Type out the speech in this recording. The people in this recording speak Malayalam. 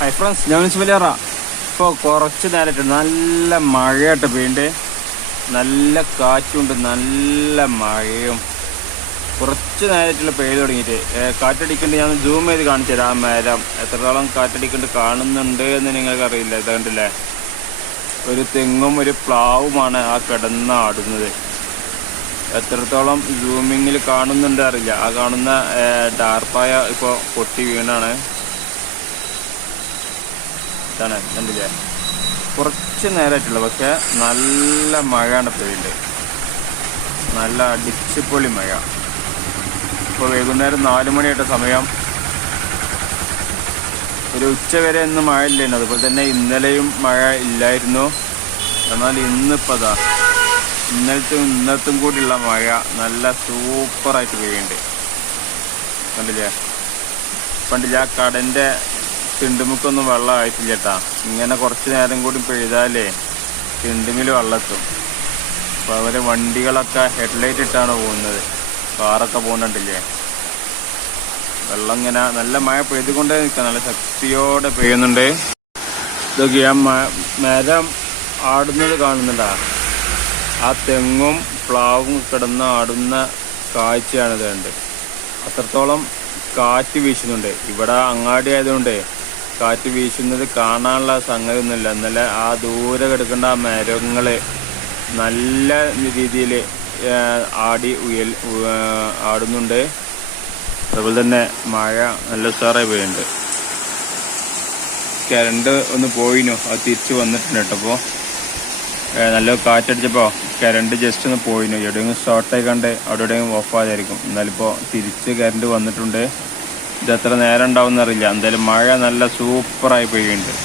ഹൈ ഫ്രണ്ട്സ് ഞാൻ വലിയറ ഇപ്പോൾ കുറച്ച് നേരമായിട്ട് നല്ല മഴയായിട്ട് പെയ്യണ്ട് നല്ല കാറ്റുണ്ട്. നല്ല മഴയും. കുറച്ച് നേരമായിട്ടുള്ള പെയ്ത് തുടങ്ങിയിട്ട്. കാറ്റടിക്കുന്നുണ്ട് ഞാൻ ജൂം ചെയ്ത് കാണിച്ചു തരാം. മരം എത്രത്തോളം കാറ്റടിക്കുന്നുണ്ട് കാണുന്നുണ്ട് എന്ന് നിങ്ങൾക്ക് അറിയില്ല. ഇത് കണ്ടില്ലേ? ഒരു തെങ്ങും ഒരു പ്ലാവുമാണ് ആ കിടന്ന് ആടുന്നത്. എത്രത്തോളം സൂമിങ്ങിൽ കാണുന്നുണ്ട് അറിയില്ല. ആ കാണുന്ന ഡാർപ്പായ ഇപ്പോൾ പൊട്ടി വീണാണ്. ഇതാണ് കണ്ടില്ലേ? കുറച്ച് നേരമായിട്ടുള്ളൂ പക്ഷെ നല്ല മഴയാണ് പെയ്യുന്നത്. നല്ല അടിച്ചുപൊളി മഴ. ഇപ്പോൾ വൈകുന്നേരം നാല് മണിയായിട്ട സമയം. ഒരു ഉച്ച വരെ ഇന്ന് മഴ ഇല്ലായിരുന്നു. അതുപോലെ തന്നെ ഇന്നലെയും മഴ ഇല്ലായിരുന്നു. എന്നാൽ ഇന്നിപ്പോൾ അതാ ഇന്നലത്തും ഇന്നത്തും കൂടിയുള്ള മഴ നല്ല സൂപ്പറായിട്ട് പെയ്യുന്നുണ്ട്. കണ്ടില്ലേ? ആ കടന്റെ തിണ്ടുമുക്കൊന്നും വെള്ളം ആയിട്ടില്ല കേട്ടാ ഇങ്ങനെ കുറച്ച് നേരം കൂടി പെയ്താലേ തിണ്ടുമിൽ വെള്ളത്തും. അപ്പോൾ അവരെ വണ്ടികളൊക്കെ ഹെഡ്ലൈറ്റ് ഇട്ടാണ് പോകുന്നത്. കാറൊക്കെ പോകുന്നുണ്ടല്ലേ വെള്ളം ഇങ്ങനെ നല്ല മഴ പെയ്തുകൊണ്ടേ നിൽക്കുക. നല്ല ശക്തിയോടെ പെയ്യുന്നുണ്ട്. ഇതൊക്കെ ആ മരം ആടുന്നത് കാണുന്നുണ്ടാ? ആ തെങ്ങും പ്ലാവും കിടന്ന് ആടുന്ന കാഴ്ചയാണിത് കണ്ട്. അത്രത്തോളം കാറ്റ് വീശുന്നുണ്ട്. ഇവിടെ അങ്ങാടി ആയതുകൊണ്ട് കാറ്റ് വീശുന്നത് കാണാനുള്ള സംഗതി ഒന്നുമില്ല ഇന്നലെ ആ ദൂരെ കിടക്കേണ്ട ആ മരങ്ങൾ നല്ല രീതിയിൽ ആടി ഉയൽ ആടുന്നുണ്ട്. അതുപോലെ തന്നെ മഴ നല്ല ഉഷാറായി പോയിട്ടുണ്ട് കരണ്ട് ഒന്ന് പോയിനു. അത് തിരിച്ച് വന്നിട്ടുണ്ട് കേട്ടോ അപ്പോൾ നല്ല കാറ്റടിച്ചപ്പോൾ കരണ്ട് ജസ്റ്റ് ഒന്ന് പോയിനു. എവിടെയെങ്കിലും ഷോർട്ടായി കണ്ട് അവിടെ എവിടെയെങ്കിലും ഓഫ് ആയതായിരിക്കും. എന്നാലിപ്പോൾ തിരിച്ച് കരണ്ട് വന്നിട്ടുണ്ട്. ഇത് എത്ര നേരം ഉണ്ടാവും എന്നറിയില്ല എന്തായാലും മഴ നല്ല സൂപ്പറായി പെയ്യുന്നുണ്ട്.